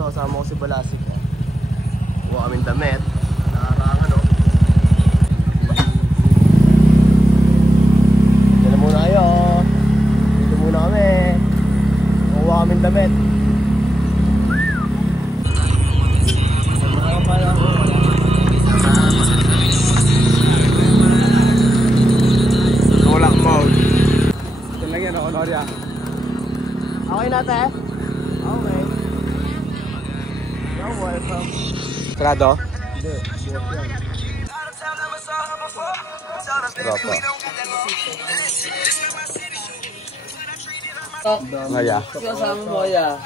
to, sama ko si Balasik. Kuha kaming damit. Nakakaang ano. Dito muna kayo. Dito muna kami. Kuha kaming damit. Walang mode. Ito lang yan ako, Noria. Okay na, te? Okay. You're welcome. Sarado? Hindi, buwas yan. Tropa. Maya. Kasama mo kaya?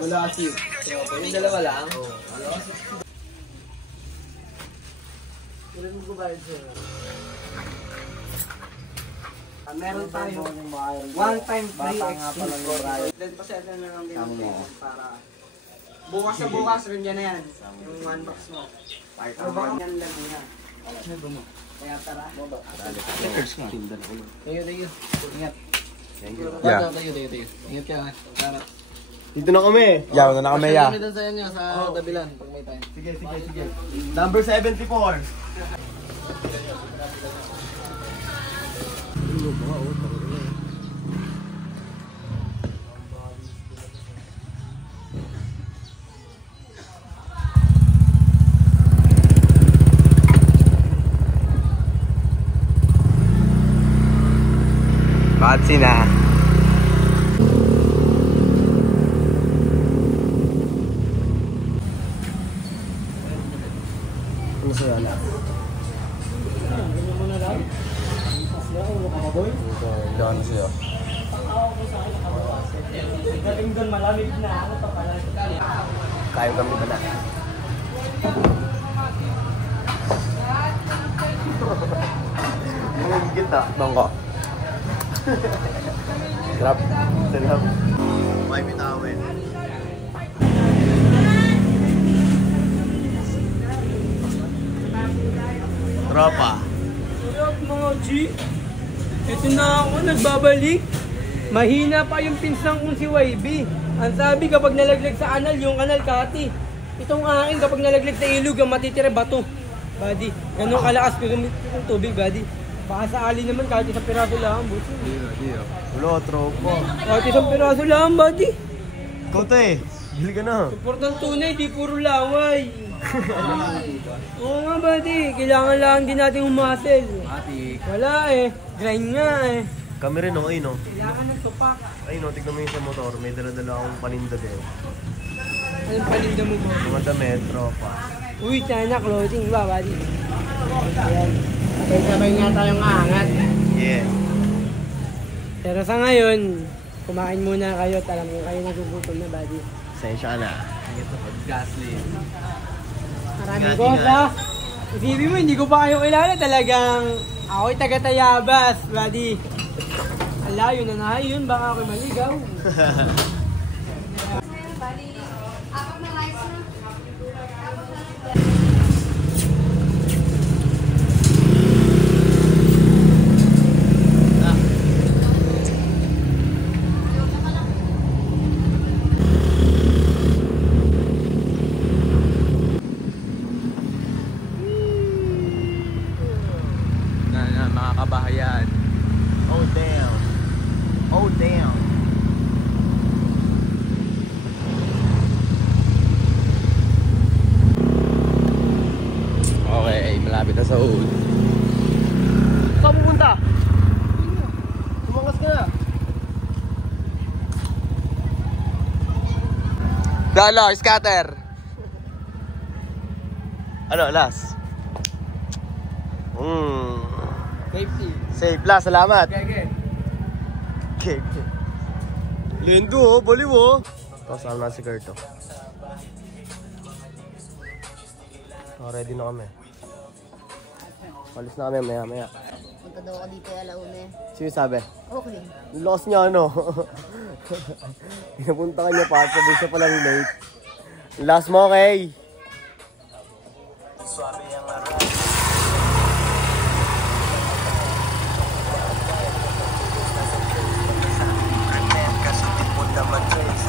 Balasik. Yung dalawa lang? Ilan mo kubayad sa'yo? Meron tayo one-time free exchange. Then pasensya na lang din para bukas sa bukas rin yan na yan. Yung one box mo. Pero baka yan lang yan. Kaya tara. Tayo. Ingat. Yeah. Tayo. Ingat ka. Tara. Dito na kami. Yaw na kami, ya. Kami doon sa inyo, sa tabilan, pag may time. Sige. Number 74. Batsi na. Ano sa'yo na? Doon sa'yo. Galing doon, malamig na. Ano pa pala? Kayo kami ba na? Ang kita. Bangko. Sarap. May bitawin. Tropa. Sarap mga G. Ito na ako, nagbabalik. Mahina pa yung pinsang kong si YB. Ang sabi kapag nalaglag sa anal, yung anal kati. Itong akin kapag nalaglag sa ilog, ang matitira bato. Buddy, ganun kalakas ko yung tubig, buddy. Baka sa ali naman kahit isang piraso lang, buti. Ulo, tropa. Kahit isang piraso lang, buddy. Ikaw to eh. Bili ka na. Importante tunay, di puro laway. Oo nga, buddy. Kailangan lang din natin humasel. Wala eh. Grind nga eh. Kami rin oh, ayun oh. Kailangan ng tupak. Ayun oh, tignan mo yung sa motor. May dala-dala akong paninda din. Anong palinda mo ba? Mga damit, tropa. Uy, sana clothing ba, buddy? Ayan. Sabay nga tayong aangat. Yeah. Pero sa ngayon, kumain muna kayo at alam mo kayo nagugutom na, buddy. Sensya ka na. Maraming gosa. Isipin mo, hindi ko pa kayo kilala. Talagang ako'y taga-Tayabas, buddy. Ang layo na na yun, baka ako'y maligaw. Mga kabahayan. Oh damn. Oh damn. Okay, malapit na sa Oud. Saan pupunta? Tumangas ka na. Dalo, scatter. Ano, last? Safety. Safe la, salamat. Okay. Lindo oh, baliw oh. Tapos na si Kurt oh. Ready na kami. Alis na kami maya. Punta daw ako dito alauna eh. Sino sabi? Okay. Lost niya ano. Pinapunta ka niya pa, sabi siya palang late. Last mo, okay? naman guys,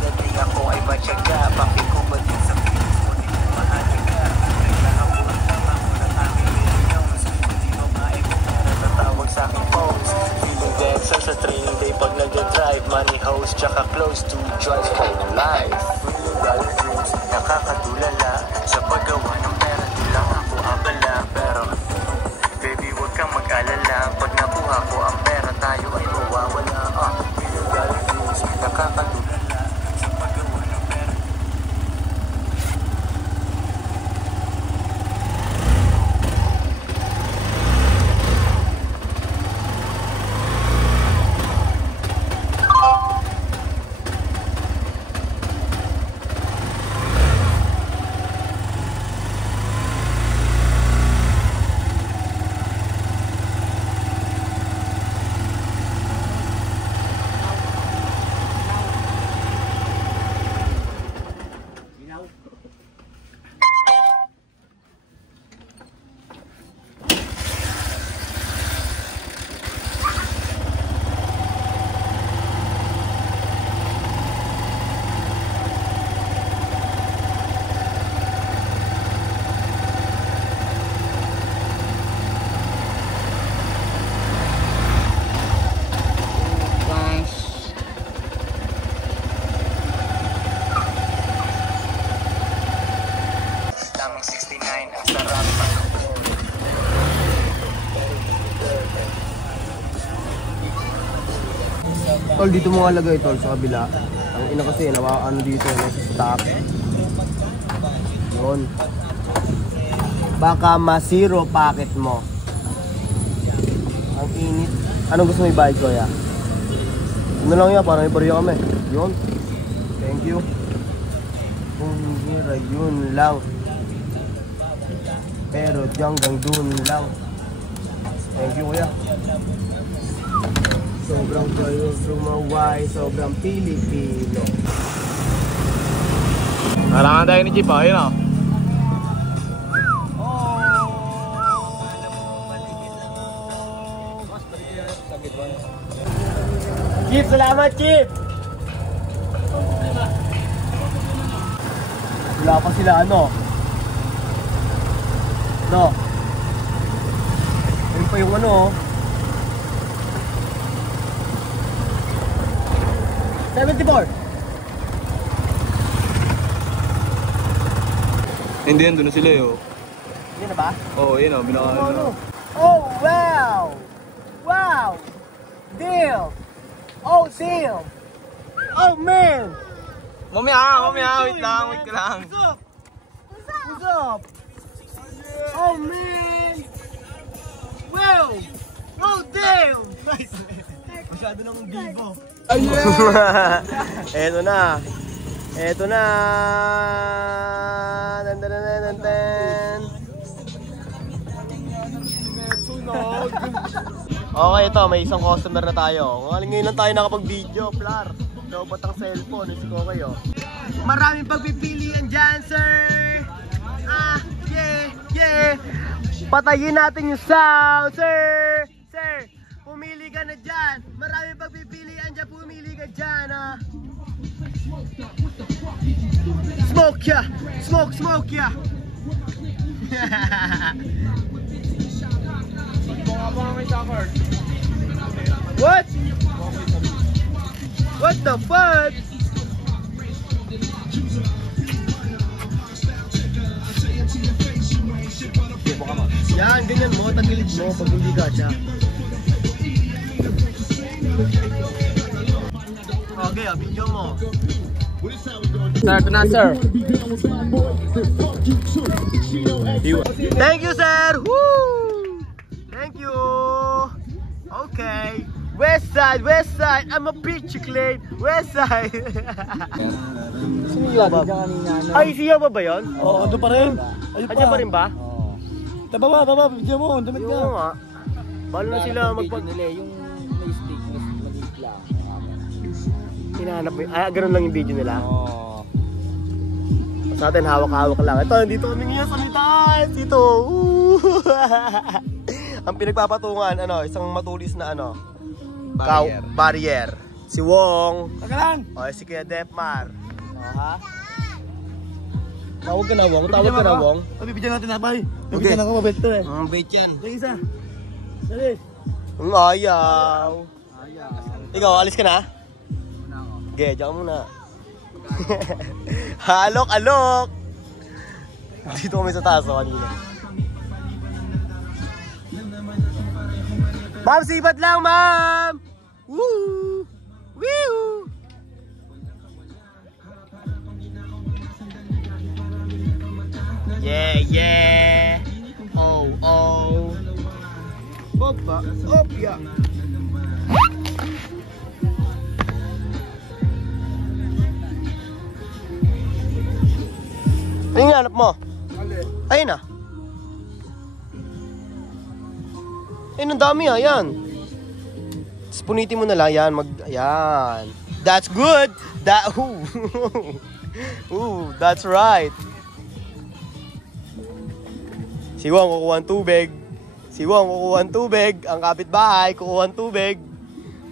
hindi ko ako ay matyaga, pakikumat din sa pilis mo, di mo mahalaga. Nagkakabuhat naman mo ng aming millions. Hindi mo maipupera, tatawag sa aking phones. Feeling densa sa training day pag nag-drive. Money host, tsaka close to drive home life. Illegal dreams, nakakatulala. Sa paggawa ng pera, di lang ako abala. Pero, baby, huwag kang mag-alala. Pag nakuha ko ang pera, tayo ay mawawala. Illegal dreams, nakakatulala. Sa paggawa ng pera. Lamang 69 ang sarap pag-upload. Tol, dito mo nga lagay tol sa kabila. Ang ina kasi, ano dito, nasa stock. Yun. Baka ma-zero packet mo. Ang init. Anong gusto mo i-bayad ko, ya? Ano lang yan, parang ibaryo kami. Yun. Thank you. Kung hira, yun lang. Pero hanggang dun lang. Thank you, kuya. Sobrang kayo sumaway, sobrang Pilipino. Harangan tayo ni Chip, ayun o. Chip, salamat Chip! Wala pa sila ano? No? Ayun pa yung ano oh. 74! Hindi yan, doon na sila yun. Yan na ba? Oo, yun o, binaka. Oh wow! Wow! Deal! Oh deal! Oh man! Mamaya, wait lang, wait ka lang. What's up? Oh man! Wow! Oh damn! Masyado ng bibo. Eto na. Eto na. Dan dan dan dan dan. Okay, ito may isang customer na tayo. Ngayon lang tayo nakapag-video, Flar. So, ba't ang cellphone? Isi ko kayo. Maraming pagpipilian dyan, sir! Ah, yeah, yeah! Patayin natin yung sound, sir! Sir, pumili ka na dyan! Maraming pagpipilian dyan, pumili ka dyan, ah! Smoke ya! Smoke, smoke ya! What? What the fuck? Yan, ganyan mo, tagilid mo pag hindi gacha. Okay, video mo. Sir, ito na, sir. Thank you, sir! Woo! Thank you! Okay. West side, west side. I'm a bitch, Clay. West side. Sino yung lagi ka kanina? Ay, siya ba yun? Oo, ando pa rin. Ayun Andiyan pa rin ba? Baba, video mo, damit ka. Oo nga. Balo na sila magpag... Yung may stick, mag-hit lang. Hinahanap mo. Ah, ganun lang yung video nila. Oo. Sa atin, hawak-hawak lang. Ito, dito kami ngayon sa mitas. Dito. Ang pinagpapatungan, ano, isang matulis na ano. Barrier. Barrier. Si Wong. Taga lang. O, si Kuya Depmar. Ha? Tawag ka na, Wong. Tawag ka na, Wong. Bibigyan natin na, bay. Okay. Bibigyan ako, mabait to eh. Bait yan. Yung isa. Dali. Ayaw. Ikaw, alis ka na? Okay, diyan ka muna. Alok, alok! Dito kami sa taas, kanina. Ma'am, sipat lang, ma'am! Woo! Woo! Yeah, yeah! Oh, oh! Opa, opya! Ano yung hanap mo? Ayun na. Ayun, ang dami ah, yan. Tapos punitin mo na lang, yan, ayan. That's good! Ooh, that's right. Si Wong kukuha ng tubig. Si Wong kukuha ng tubig. Ang kapitbahay kukuha ng tubig.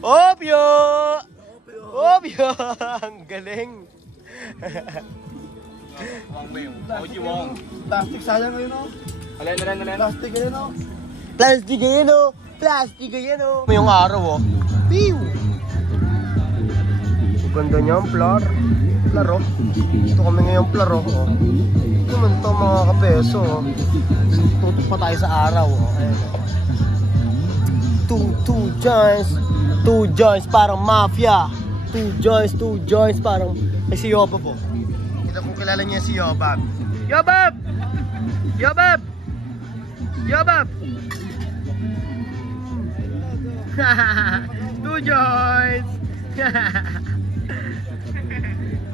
Opyo! Opyo! Ang galing. Plastic sayang ngayon, no? Alin. Plastic ngayon, no? Plastic yan o! Plastic yan o! Yung araw o. Pew! Ang ganda niya ang plaro. Ito kami ngayon plaro o. Ito naman ito mga kapeso o. Tutok pa tayo sa araw o. Two joints parang mafia. Two joints parang... Ay si Yobab po. Kita kung kilala niya si Yobab. Yobab! Yobab! Yobab! Two joints!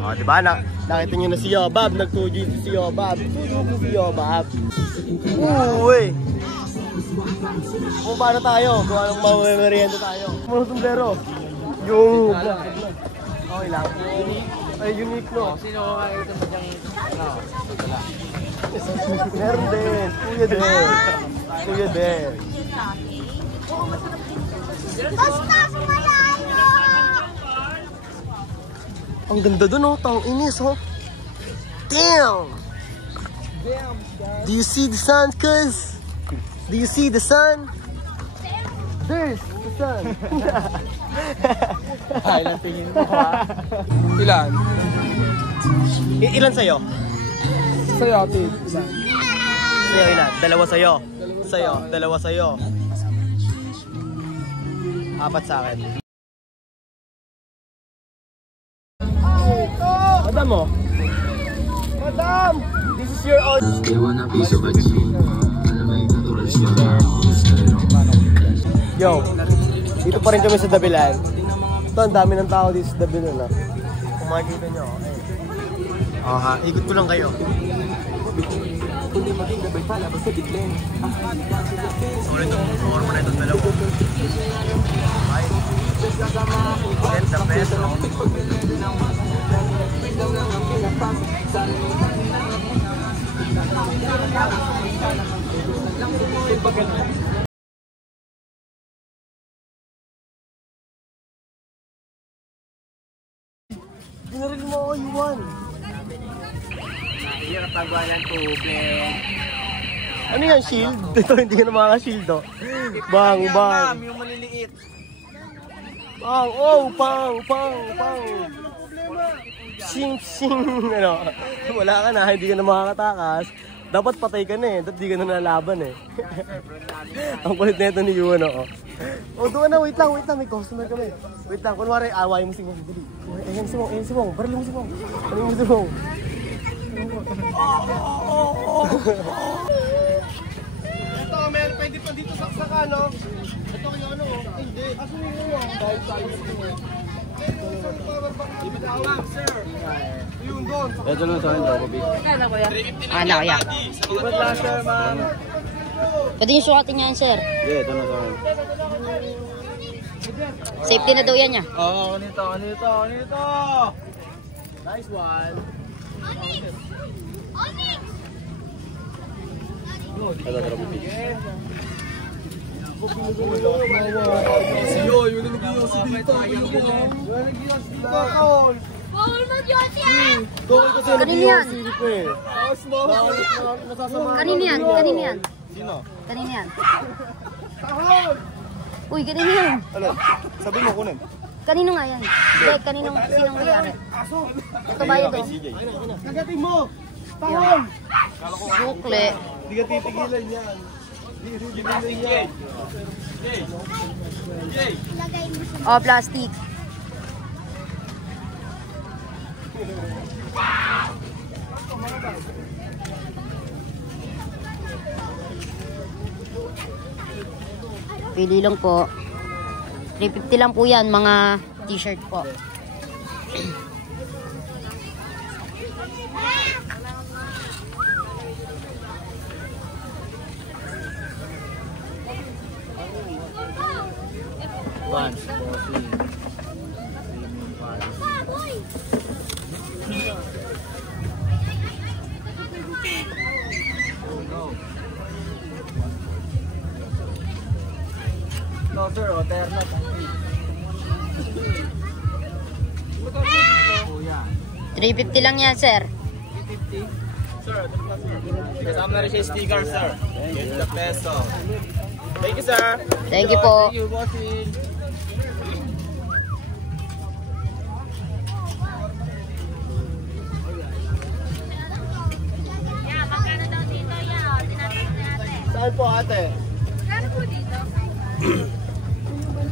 O, diba? Nakita nyo na si Yobab. Nag-two joints si Yobab. Two joints si Yobab. Uy! Kung paano tayo? Kung anong mamamerienda tayo? Mga sombrero. Yung... Okay lang. Ay, unique, no? Sino ko kayo ito mo diyang... Meron din. Kuya din. Kuya din. Basta sumalayo! Ang ganda dun, oh. Tang inis, oh. Damn! Do you see the sun, cuz? Do you see the sun? There's the sun. Ay, lang tingin mo, ha? Ilan? Ilan sa'yo? Sa'yo, Tid. Ilan? Sa'yo ilan? Dalawa sa'yo. Sa'yo. Dalawa sa'yo. Apat sa akin. Madam mo. Madam! This is your own. Yo, dito pa rin kami sa Dabilan. Ito, ang dami ng tao dito sa Dabilan. Kung makikita nyo, ha, ikot ko lang kayo. Sorry to, more mo na itong dalawa. Ay, get the best, no? Dinaril mo ako, Yuan. Hirap pagawa ng tubig. Ano yan, shield? Ito, hindi ka na makaka-shield, oh. Bang, bang. Yung maliliit. Pang, oh, pang. Sing. Ano, wala ka na, hindi ka na makakatakas. Dapat patay ka na eh, dapat di ka na nalaban eh. Ang kulit na ito ni Yuan, oh. Oh, doon na, wait lang, may customer kami. Wait lang, kunwari, awayin mo si Mong. Ayan si Mong, baril mo si Mong. Ito, meron pwede pa dito saksakan, no? Ito kayo, ano? Hindi. Asunin mo yun. Dahil tayo sa ito. Ibigawang, sir. Yun doon. Ito lang sa akin daw, Bobby. Ano kaya? Ibat lang, sir, ma'am. Pwede yung sukatin niya yan, sir. Yeah, ito lang sa akin. Safety na daw yan niya. Oo, nito. Nice one. Ito, tara, Bobby. Siyo, yung nalagyan si dito. Yung nalagyan si dito. Gawin kasi Kanino yan? silip ko eh. Kanino yan? Kanino yan? Sino? Kanino yan? Uy, kanino yan? Ano? Sabi mo kunin. Kanino nga yan? Hindi, sinong mayari? Ito ba yun? Nagating mo! Tahon! Sukle. Hindi ka titigilan yan. Oh, plastic. Pili lang po. 350 lang po yan, mga t-shirt po. Vans, bossing. No sir, Oterno, tangki. 350 lang yan, sir. Kasama na rin siya sticker, sir. 50 peso. Thank you, sir. Thank you po. Thank you, bossing. Saan po ate?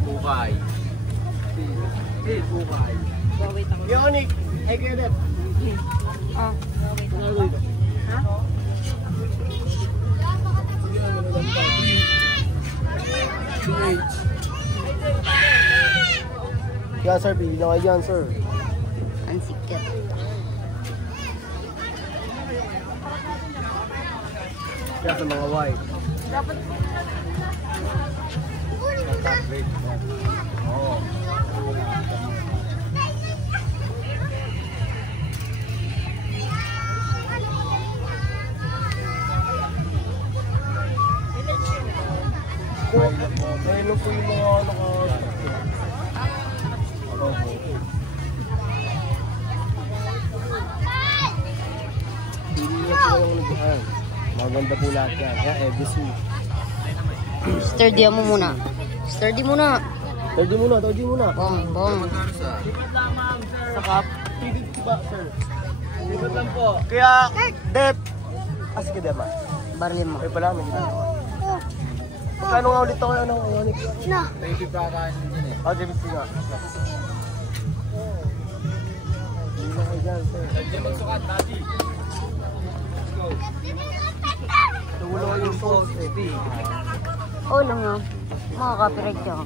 Bukay. Bukay. Yonic! Ay, Kenneth! Oh. Yan sir, bili na kayo dyan sir. Ang sikat. Yan sa mga white. Ayun po yung mga Pili niya po yung nag-ahan. Maganda po lahat yan. Kaya Ebisu. Sturdy mo muna. Sturdy muna. Tawdi muna. Bong, bong. Sakap. 350 ba sir? Libat lang po. Kaya, Dep. Sige Dep ah. Barlin mo. Ay pala, may ginagawa. Magkano nga ulit ako ng Ioniq? Na. Baby pa kain din eh. Oh, James nga. Hindi na kayo dyan, sir. Hindi magsukat, daddy. Let's go. Tulo yung sauce eh. Oh, lang yun. Mga copyright ka.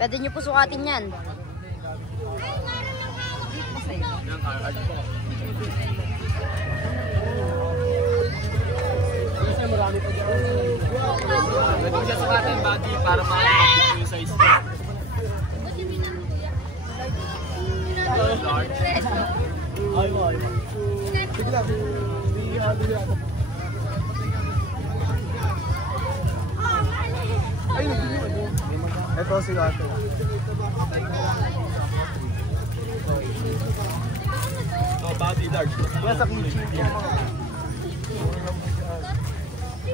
Pwede nyo po sukatin yan. Pwede siya sukatin, buddy, para makakapit yung size ko. Ito si Gato. Oh, body large. Nasa kitchen po mga.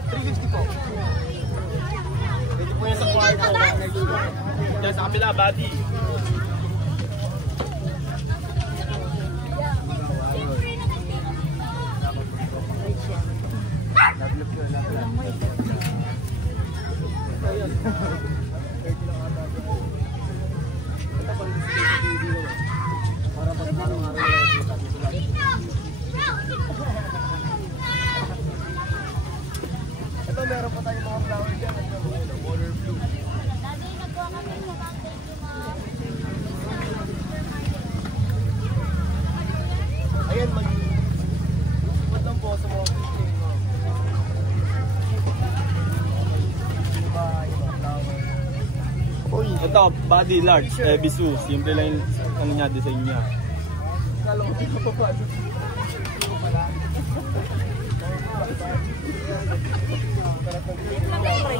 350 po. Pwede po yan sa kwarto. Diyan sa kabila, buddy. Ito meron pa tayong mga flower dyan. Color blue. Ayan, mag-iwan lang po sa mga kitchen. Uy. Ito, body large, Ebisu. Simple lang yung ano niya, design niya.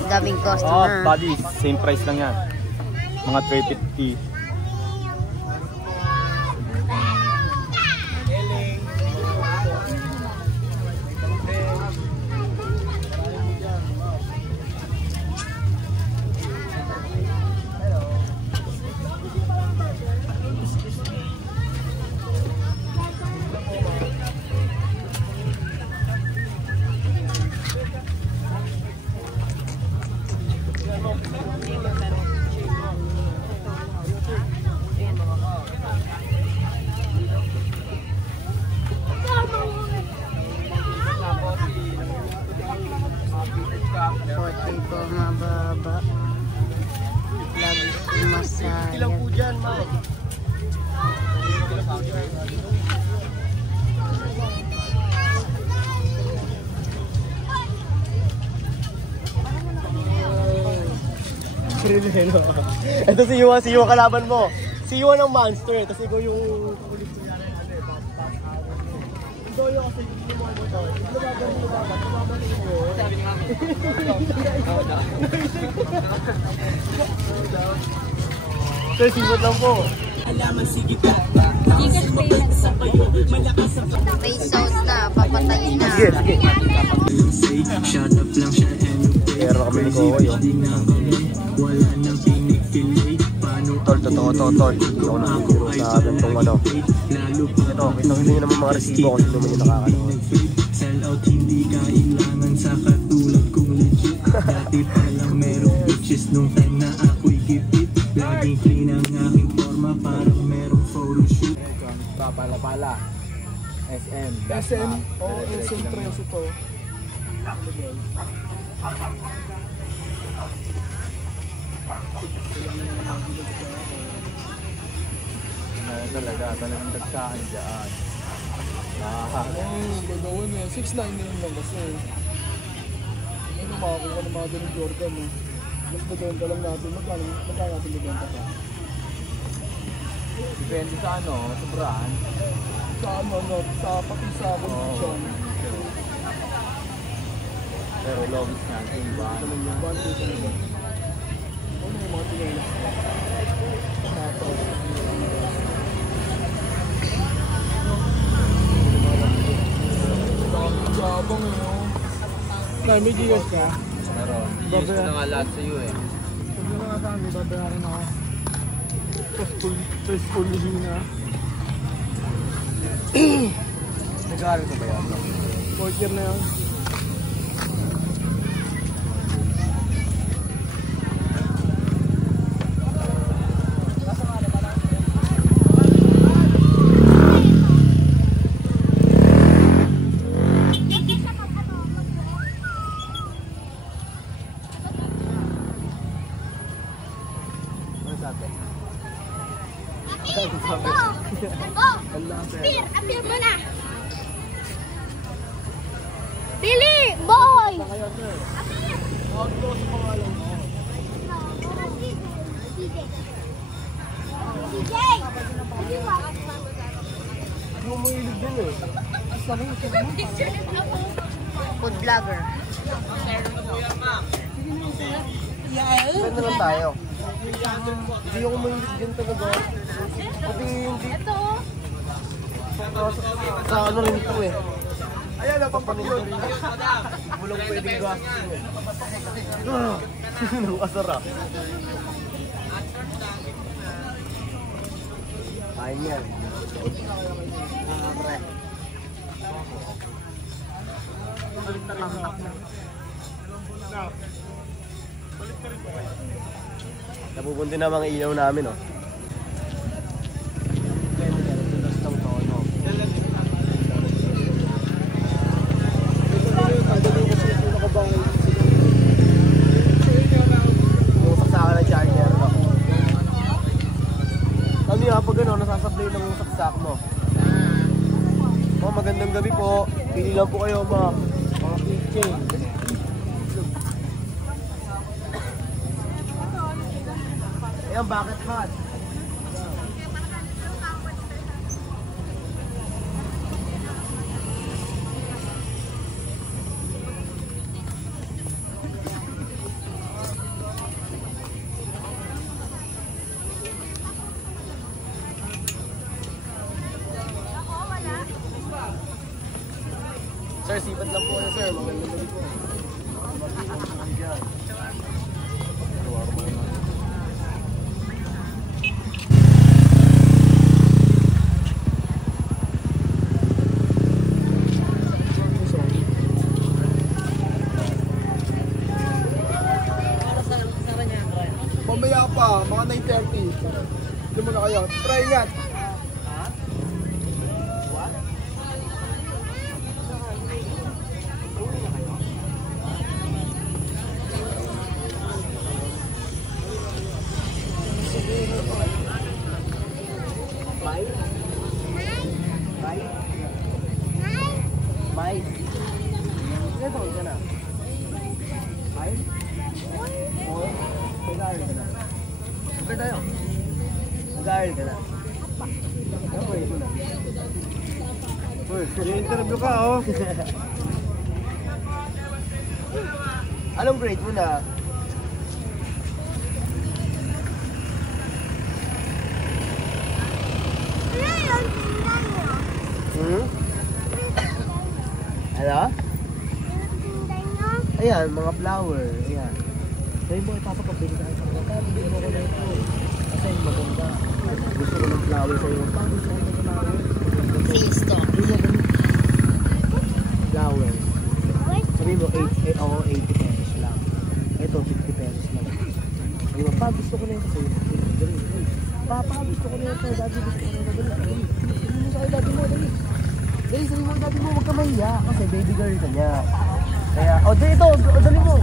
Daming Oh, customer. buddy, same price lang yan. Mga 350. Kote po mababa. Lagi sumasayang. Ilang po dyan, ma'am? Ito si Yuan kalaban mo. Si Yuan ang monster, tapos ikaw yung kulit niya. Ito yung kasi yung mga ito. Sir, simot lang po. May sound na, papatayin na. Sige, sige. Pero kami ni Kokoy, oh. Tol, totoo to, tol. Hindi ako nakikiro sa gantong ano. Ito, kitang hindi naman mga resibo kasi naman yung nakakanood. Sell out, hindi kailangan sa katulad kong legit. Dati pa lang merong bitches nung time na ako'y gipit. Laging clean ang aking forma, parang merong photoshoot. Pala. SM. SM? Oo, SM preso to. Talagang dagsahan dyan. Gagawin eh. 6'9 yun lang kasi. Ano makakuha ng mga ganun Jordan eh. Mas bebenta lang natin. Magkano natin bebenta pa? Depende sa ano, sa brand. Sa ano, no? Sa pati sa condition. Pero lobbies nga, yung ba? Ano yung one, two, three. Ano yung mga tinelas? Sabang eh, no? May gigas ka? Meron. Use ko na nga lahat sa iyo eh. Pag na nga sa amin, babayaran ako. Stressful hina. Nag-aaral ko ba yan? 4th year na yun. Appear mo na! Dili! Boy! Appear! DJ! Bumuhilig din eh. Food vlogger. Saan na lang tayo? Hindi ako mahilig din talaga. Pati hindi. Sa ano rin ito eh. Ayan na, papanin rin. Walang pwedeng gastos eh. Nakasarap. Kain yan. Pre. Napupunti na mga ilaw namin, oh. Pag ano, nasasablay lang yung saksak mo. Magandang gabi po. Pili lang po kayo mga keychain. Ayan, bucket hat. pa, mga 9:30. Doon muna kayo. Try yan. Interview ka, oh. Anong grade mo na? Ano? Ayan, mga flower. Ayan. Sabi mo, ipapakabili ka sa mga tabi. Bili mo ko na ito. Kasi maganda. Gusto ko ng flower sa'yo. Pag gusto ko ng flower. Sales to. Flower. Sabi mo, 80 pesos lang. Ito, 50 pesos lang. Sabi mo, pa, gusto ko na ito sa'yo. Papa, gusto ko na ito. Daddy, gusto ko na ito. Dali. Sabi mo sa'yo, daddy mo, dali. Dali, sabi mo, daddy mo, huwag ka mahiya. Kasi baby girl ka niya. Kaya, dali ito, dali mo.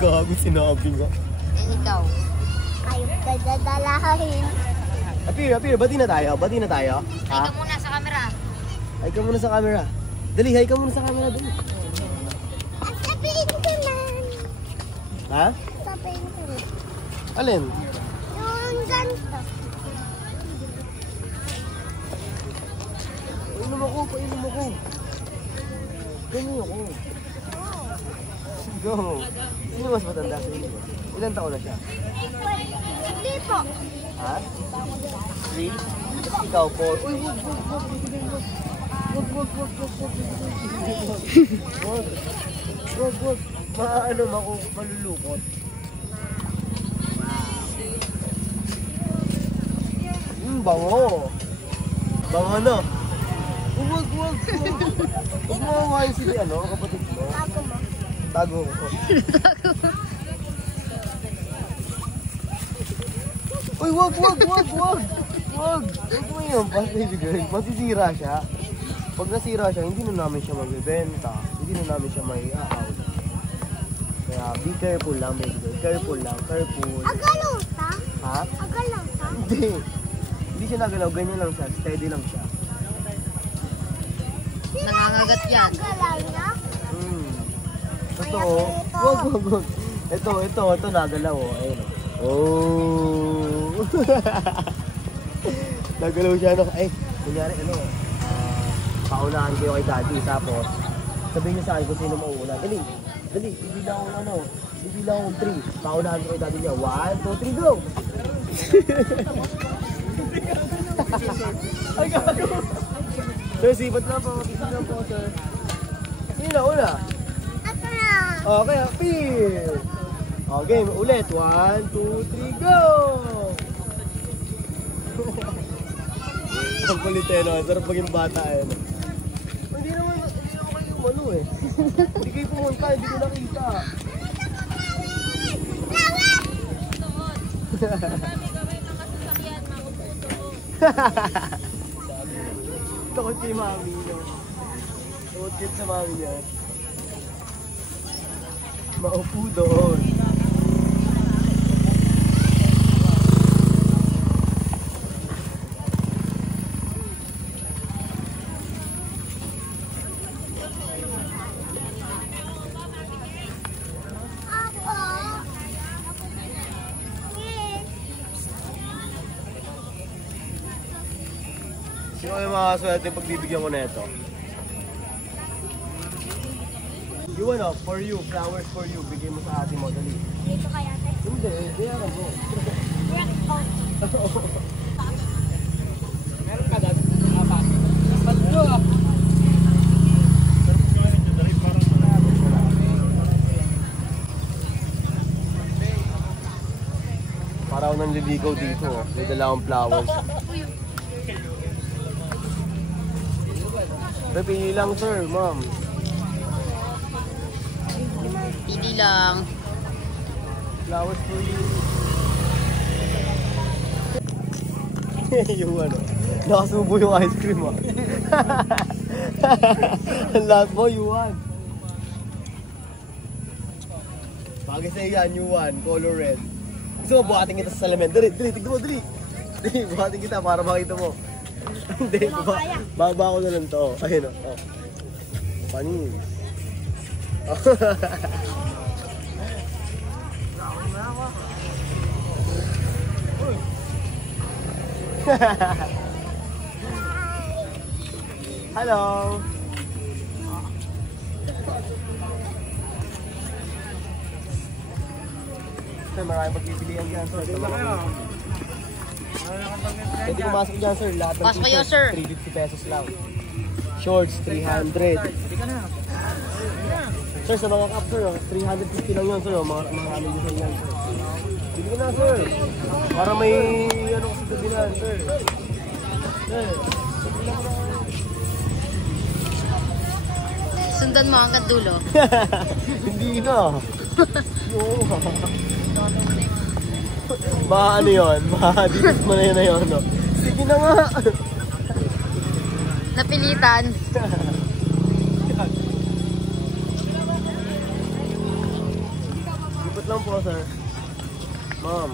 Gago, sinabi nga. Ikaw. Ay, dadalahin. Apir, bati na tayo. Ay ka muna sa camera. Hi ka muna sa camera. Dali, hi ka muna sa camera, dali. Sabihin ko lang. Ha? Sabihin ko lang. Alin? Yung ganito. Painom ako. Ganyan ako. Go. Sino mas matanda sa inyo? Ilan taon na siya? Hindi po. Ha? 3? Ikaw 4. Uy, wag. Maano ako malulukot. Bango. Bango na. Wag. Huwag mo kawain si kapatid mo. Tago mo. Uy, wag. Wag mo yun, baby girl. Masisira siya. Pag nasira siya, hindi na namin siya magbibenta. Hindi na namin siya mai-out. Kaya be careful lang, baby girl. Careful. Agalaw ta? Ha? Agalaw ta? Hindi siya nagalaw. Ganyan lang siya. Steady lang siya. Nangangagat yan. Agalaw niya? Totoo. Wag. Ito nagalaw. Ayun. Oh. Nagalaw siya kunyari paunahan kayo kay daddy, tapos sabihin niyo sa akin kung sino mauuna. Dali, bibilang akong bibilang akong 3. Paunahan kayo kay daddy niya. 1, 2, 3, go! Ay, gago! Sir, sipat lang po, sir. Sino na una? Ako na. Okay, appear! Okay, ulit. 1, 2, 3, go! Ang kulit sarap maging bata Hindi naman kayo Hindi kayo pumunta, hindi ko nakita. Takot kay mami niya. Takot kit sa mami niya. Maupo doon. Sino kayo makakaswerte pagbibigyan ko na ito? You wanna, for you, flowers for you, bigay mo sa ate mo, dali. Dito kaya ate? Hindi, bayaran mo. Meron ka dad? Apat. Tatlo ah. Para ako nang liligaw dito, may dala akong flowers. Pero pili lang sir, ma'am. Pili lang. Flowers for you. Yung ano, nakasubo yung ice cream ah. Ang lahat mo, Yuan. Bagay sa'yo yan, Yuan, color red. Gusto mo, buhatin kita sa salamin. Dali, tignan mo, dali. Dali, buhatin kita para makita mo. Hindi, baba ko na lang to. Ayun o. Oh. Panis. Hello. Sir, maraming pagpipilian dyan, sir. Pwede pumasok dyan, sir. Lahat ng Pasok kayo, t-shirt, sir. 350 pesos lang. Shorts, 300. Sir, sa mga cup, sir, 350 lang yun, sir. Mga design yan, sir. Bili ka na, sir. Para may ano kasi sabihan, sir. Sir, Sundan mo hanggang dulo. hindi na. Oo. Ano yun? Dito mo na yun na yun, no? Sige na nga. Napilitan. Lipot lang po, sir. Ma'am.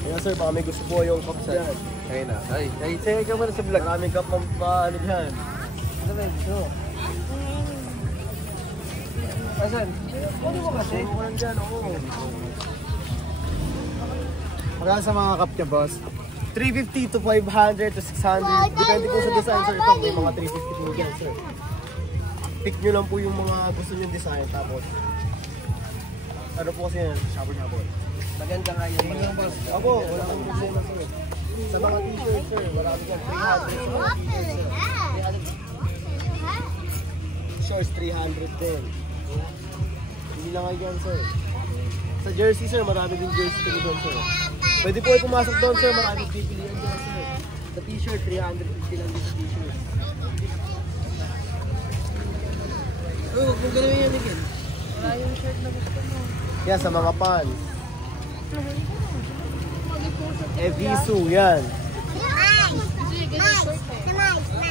Kaya sir, baka may gusto po yung cup dyan. Ayun na. Ay, sige ka muna sa vlog. Maraming cup ng ano dyan. Ano ba ito? Asan? Ano mo kasi? Ano ko lang dyan, oo. Magkano sa mga cup niya, boss? 350 to 500 to 600. Depende po sa design, sir. Ito, may mga 350 po dyan, sir. Pick nyo lang po yung mga gusto nyo design. Tapos, ano po kasi yan? Shabol-shabol. Maganda nga yung mga boss. Ako, wala kang problema, sir. Sa mga t-shirt, sir, marami dyan. 300 sa mga t-shirt, sir. Shorts, 300 din. Hindi lang kayo dyan, sir. Sa jersey, sir, marami din jersey ko doon, sir. Pwede po ay pumasok doon, sir. Maraming pipilian dyan, sir. Sa t-shirt, 350 lang din sa t-shirt. Oh, huwag mong galawin yan again. Wala yung shirt na gusto mo. Yan, sa mga pants. Evisu, yan.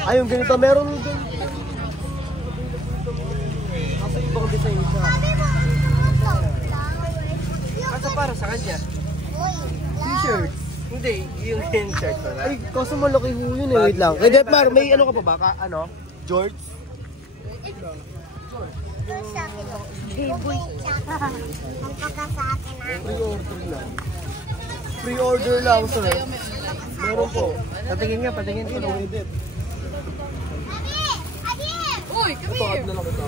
Ay, yung ganito, meron din. Nasa ibang design siya. Asa para sa kanya? T-shirt. Hindi, yung shirt pala. Ay, kaso malaki ho yun eh. Wait lang. Kay Detmar, may ano ka pa ba? Ano? George? Pre-order lang. Pre-order lang, sir. Meron po. Patingin nga, patingin ko. Ano, edit? Uy, come Ito, add na lang ito.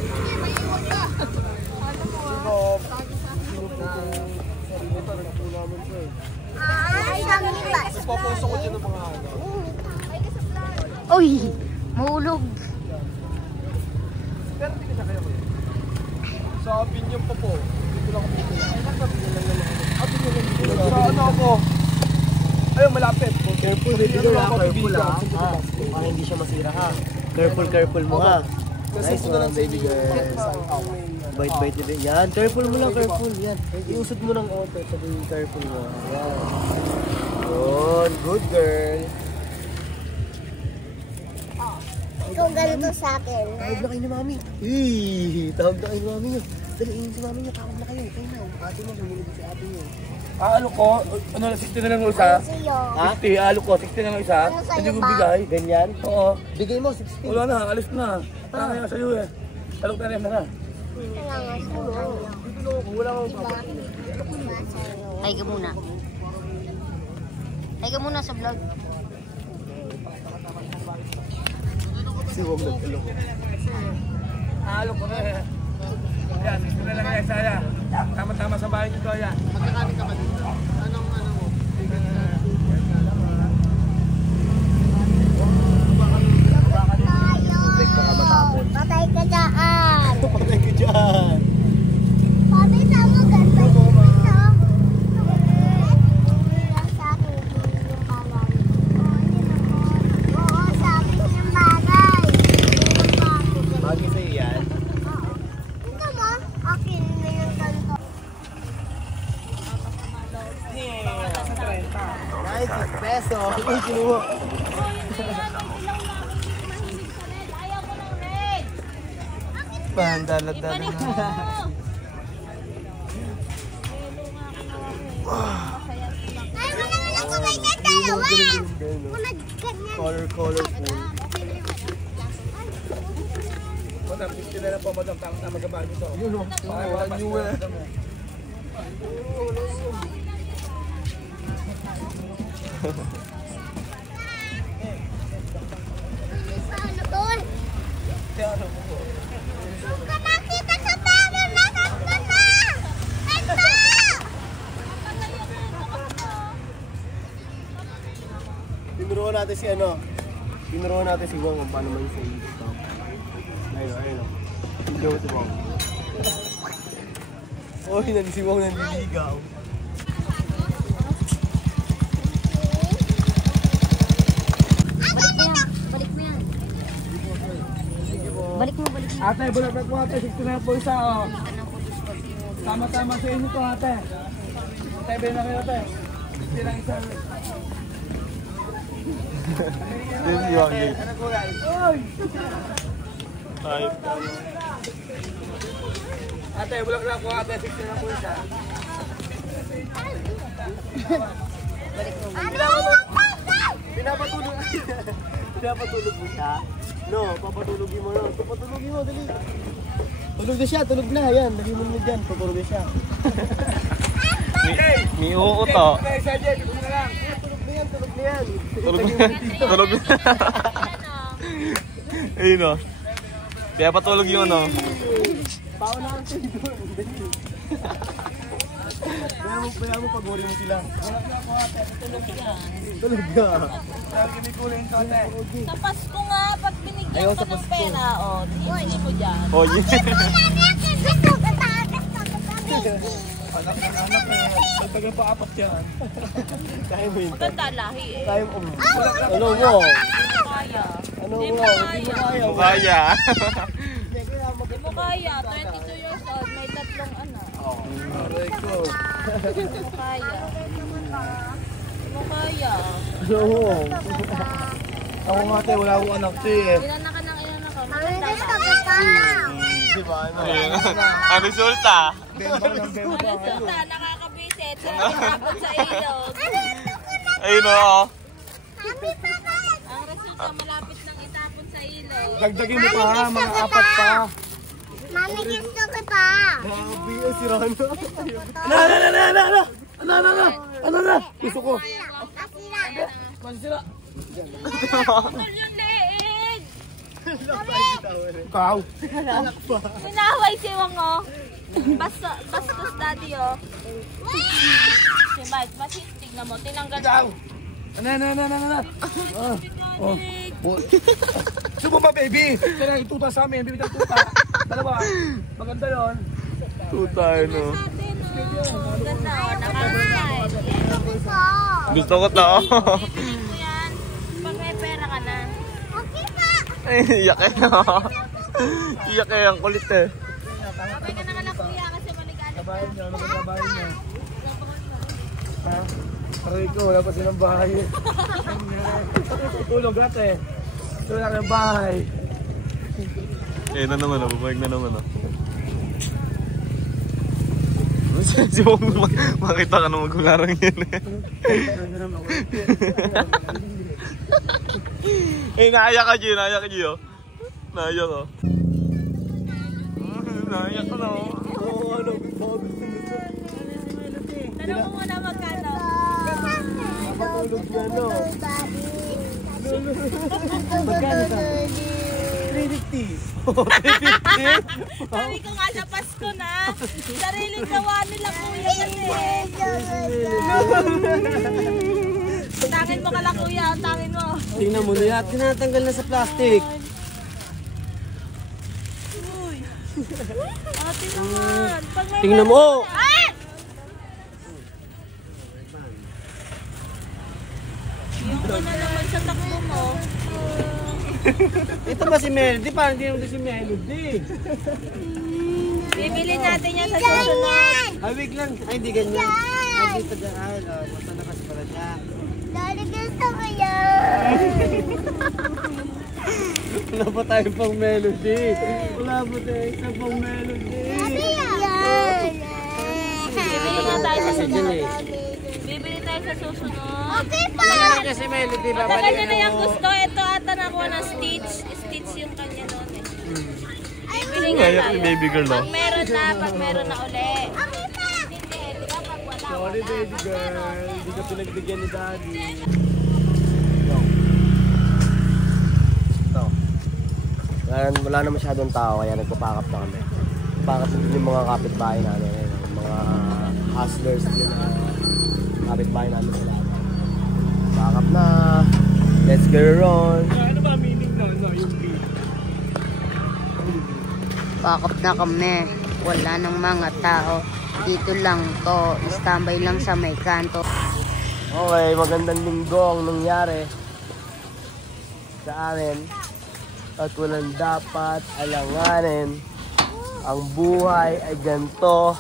Sino po itong sarili talaga po namin, sir? Ipaposto ko dyan ng mga ano. Uy, mahulog. Pero hindi na kayo. Sa opinion pa po. Dito lang ako dito lang. Sa ano ako? Ayun, malapit. Careful, baby girl ha. Careful ha. Para hindi siya masira ha. Careful mo ha. Nice one, baby girl. Bite din. Yan, careful mo lang, careful. Yan. Iusot mo ng auto. Sabihin, careful mo. Yan. Good girl. Kung ganito sa akin. Tawag na kayo ni mami. Tawag na kayo ni mami nyo. Dali, si mami nyo, tawag na kayo. Kayo na, ate mo, sumunod si ate nyo. Ano ko? Ano, 60 na lang yung isa? Sa'yo. Ha? 60, alo ko, 60 na lang isa. Ano sa'yo Hindi ko ba? bigay. Ganyan? Oo. Bigay mo, 16. Wala na, alis na. Wala na yan sa'yo eh. Alok na rin na. Wala kang Ay ka muna. Ay ka muna sa vlog. si Wong nagtalong. Alok ko na eh. Yan, 60 na lang yan saya. Tama-tama sa bahay nito yan. Magkakanin ka ba dito? Anong ano mo? Baka matapon. Patay ka dyan. Patay ka dyan. Sabi sa mo, ganda yung ito. Sa akin, yung kawan. Oo, sabi ng bagay. Bagay sa'yo yan. Ito mo, akin na yung ganito. Eso, uy, kinuha. Pandala-dala na. Colorful. Madam, 50 na lang po, madam. Tama magabaan ito. Yun o. Wala new eh. Tinuruan natin si ano. Tinuruan natin si Wong kung paano man sa ito. Ayun. Tinuruan si Wong. Oh, si Wong nanliligaw. Balik mo. Ate, bulak-bulak po ate. 60 na lang po isa, oh. Tama-tama sa inyo to, ate. Ate, bilhin na kayo, ate. 60 lang isa. This is Wong. Ano kulay? Oy! Ay. Ate, bulak-bulak po ate. 60 na po isa. Pinapatulog mo siya? No, papatulogin mo na. Papatulogin mo, dali. Tulog na siya, tulog na. Ayan, dali mo na dyan. Patulog na siya. May uot to. Okay, isa dyan. Tulog na lang. Tulog na yan, tulog na yan. Tulog na. Ayun o. Kaya patulog yun o. Paano na ang tayo doon? Dali. Kaya mo pag-uri mo sila. Tulog ka. Sa Pasko nga, pag binigyan ko ng pera, hindi mo dyan. Oh, yun. Tagal pa apat yan. Kaya mo yun. Maganda lahi eh. Kaya mo. Ano mo? Kaya. Ano mo? Di mo Hindi mo kaya. Kaya. Di mo kaya. 22 years old, may tatlong anak. Aray ko. Di mo kaya. Di mo kaya. Ano mo? Ako nga ate, wala akong anak to eh. Ilan ka ng ilan ka? Maganda lahi. Diba? Ano? Ayun. Ang resulta. Resulta, nakakabisit. Nakakabot sa ilog. Ayun o. Ang resulta, malapit nang itapon sa ilog. Dagdagin mo pa ha, mga apat pa. Mami, gusto ko pa. Grabe yun si Rono. Ano na? Gusto ko. Asira. Putol yung leeg. Ikaw. Sinaway si Wong bastos daddy Si Mike, tignan mo, tinanggal Ikaw. Ano. Oh. Subo ba baby? Kaya ituta sa amin, bibig ng tuta. Dalawa. Maganda yun. Tuta no. Ganda nakaka-slide. Gusto ko to. Bibili ko yan. Pag may pera ka na. Okay pa. Iyak eh. Iyak eh. Ang kulit eh. Okay ka na nga lang kuya kasi maligano. Babayan niyo, ano ba babayan niyo? Ha? Aray ko, wala pa silang bahay eh. Tulog ate. Tulog na ng bahay. Eh na naman o. Babayag na naman o. Si Wong makita ka na magkularang yan eh. Eh naayak ka Gio, naayak ka Gio. Naayak ka. Naayak ka na o. Oo, ano? Sabi ko nito. Tanong mo muna magkano. Patulog na, no? Magkano ka? 350. Sabi ko nga sa Pasko na. Sariling gawa nila kuya kasi. Tangin mo ka lang kuya, tangin mo. Tingnan mo na yan. Tinatanggal na sa plastic. Ate naman. Pag may Tingnan mo. Ay! Yung ka na naman sa takbo mo. Ito ba si Melody? Parang hindi naman si Melody. Bibili natin yan sa susunod. Ay, wait lang. Ay, hindi ganyan. Ay, dito dyan. Ay, mata na kasi pala niya. Daddy, Gusto ko yan. Wala pa tayong pang melody. Wala pa tayong isang pang melody. Yan. Bibili nga tayo sa susunod. Bibili tayo sa susunod. Okay pa. Kasi melody ba? Matagal niya na yung gusto. Ito ata nakuha ng Stitch. Stitch yung kanya noon eh. Bibili nga Ngayon, tayo. baby girl, oh. Pag meron na uli. Okay pa. Hindi, di ba pag wala. Sorry baby girl. Hindi ka pinagbigyan ni daddy. Ito. Wala na masyadong tao kaya nagpapakap na kami. Pakap din yung mga kapitbahay namin. Yung mga hustlers yung kapitbahay namin sila. Pakap na. Let's get it on. Ano ba meaning na yung beat? Pakap na kami. Wala nang mga tao. Dito lang to. Standby lang sa may kanto. Okay, magandang linggo ang nangyari sa amin. At walang dapat alanganin. Ang buhay ay ganito.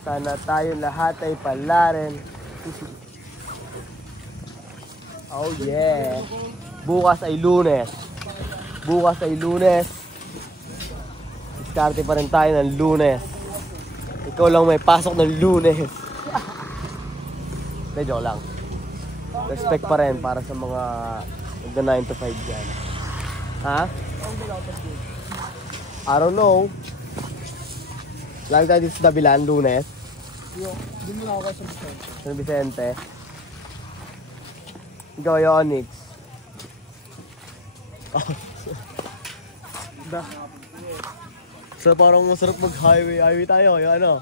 Sana tayo lahat ay palarin. Oh yeah. Bukas ay Lunes. Bukas ay Lunes. Diskarte pa rin tayo ng Lunes. Ikaw lang may pasok ng Lunes. Medyo lang. Respect pa rin para sa mga the 9 to 5 dyan. Ha? I don't know. Lagi tayo dito sa Dabilan, Lunes. Doon mo ako sa Vicente. San Vicente. Ikaw, Onyx. So parang masarap mag-highway. Highway tayo, yung ano?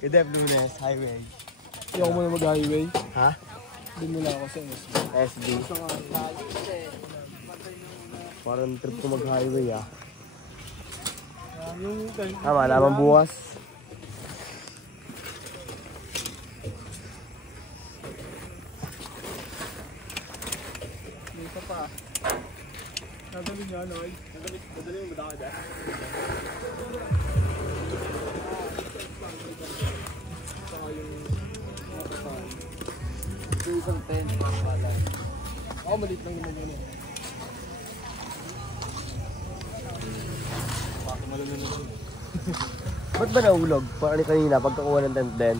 Kedep Lunes, highway. Hindi ako muna mag-highway. Ha? Doon muna ako sa SB. SB. Parang trip ko mag-highway ah. Yung Tama, naman bukas. isa pa. Nadali niya, Noy. Nadali mo ba dyan? Saka yung makasahan. Ito isang 10. Ako, maliit lang naman yun eh. Baka malala na yun. Ba't ba nahulog? Parang kanina, pagkakuha ng tent din.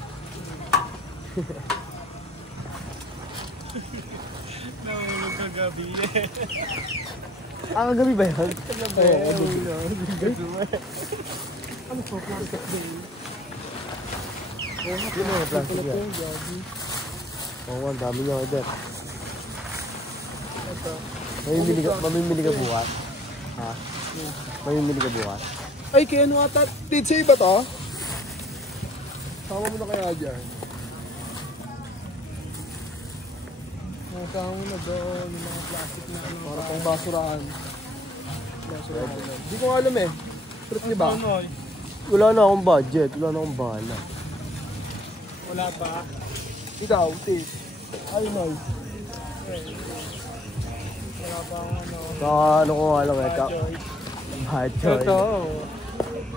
Nahulog kagabi eh. Kagabi ba yun? Ano po, plastic ba yun? Yun mga plastic yan. Oo, ang dami niya order. Mamimili ka bukas? Ha? Mamimili ka bukas? Ay, kaya ano ata? DJ ba to? Sama mo na kaya dyan. Sama mo na doon, yung mga plastic na ano. Para pang basurahan. Basurahan. Hindi ko alam eh. Trip niyo ba? Wala na akong budget. Wala na akong bahala. Wala ba? Ikaw, Tis. Ay, no. Wala ba akong ano? Ano ko nga lang eh. Budget. Ito.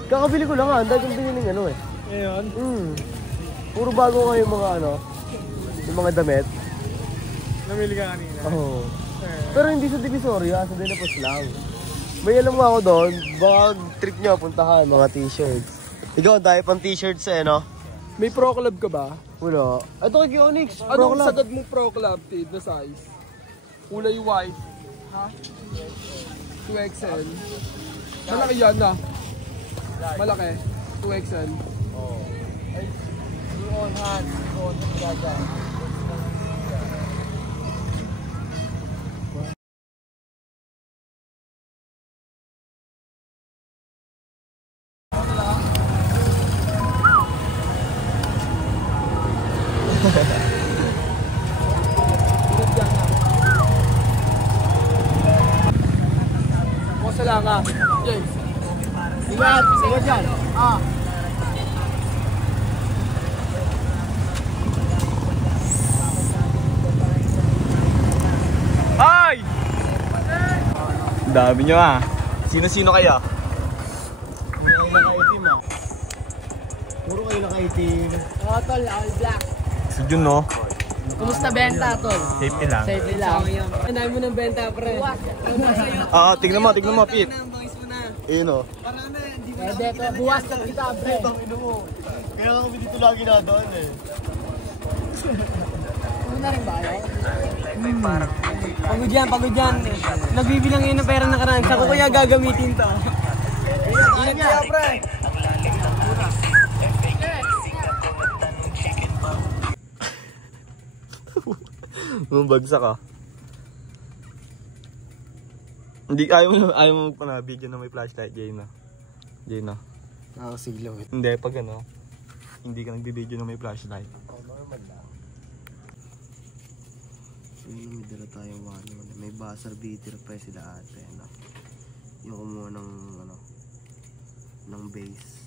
Kakabili ko lang nga. Ang dahil kong biniling ano eh. Ngayon? Puro bago nga yung mga ano. Yung mga damit. Namili ka kanina. Oo. Pero hindi sa Divisoria. Sa Dinapos lang. May alam nga ako doon. Baka trip nyo puntahan mga t-shirts. Ikaw, dahil pang t-shirts eh no? May Pro Club ka ba? Wala. Ito kay Onyx. Anong sagad mo Pro Club, Tid, na size? Kulay white. Ha? 2XL. Malaki yan na. Malaki. 2XL. Oo. Ay, on hand. On gaga. Kusa lang ah. James. Ingat! Ingat dyan! Ah! Ay! Dami nyo ah. Sino-sino kayo? Puro kayo nakaitim. Mga tol, all black. Si Jun no? Kumusta benta, tol? Safety lang. Safety lang. Anay mo ng benta, pre. Tignan mo, Pete. Ayun o. Pwede, buwas ka kita, pre. Kaya kami dito lagi nadaan eh. Una rin ba yun? Pagod yan. Nagbibilang yun ng pera nakaraan. Sa ko kaya gagamitin to. Ingat kaya, pre. Bumagsak ka. Hindi, ayaw mo magpa-video na may flashlight, Jay na. Nakakasiglaw eh. Hindi, pag hindi ka nagbibideo na may flashlight. Normal lang. May dala tayong wano. May buzzer beater pa sila ate. No? Yung kumuha ng base.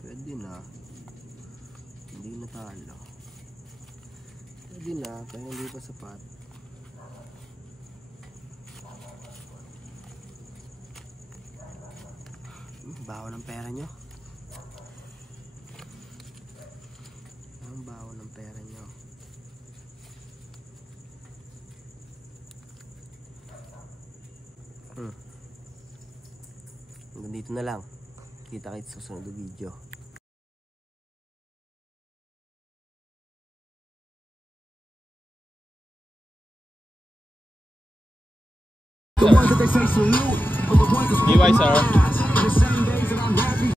Pwede na. Hindi na talo. Pwede na, kaya hindi pa sapat. Baho ng pera nyo. Ang baho ng pera nyo. Hanggang dito na lang. Kita-kits sa susunod na video. DY, sir.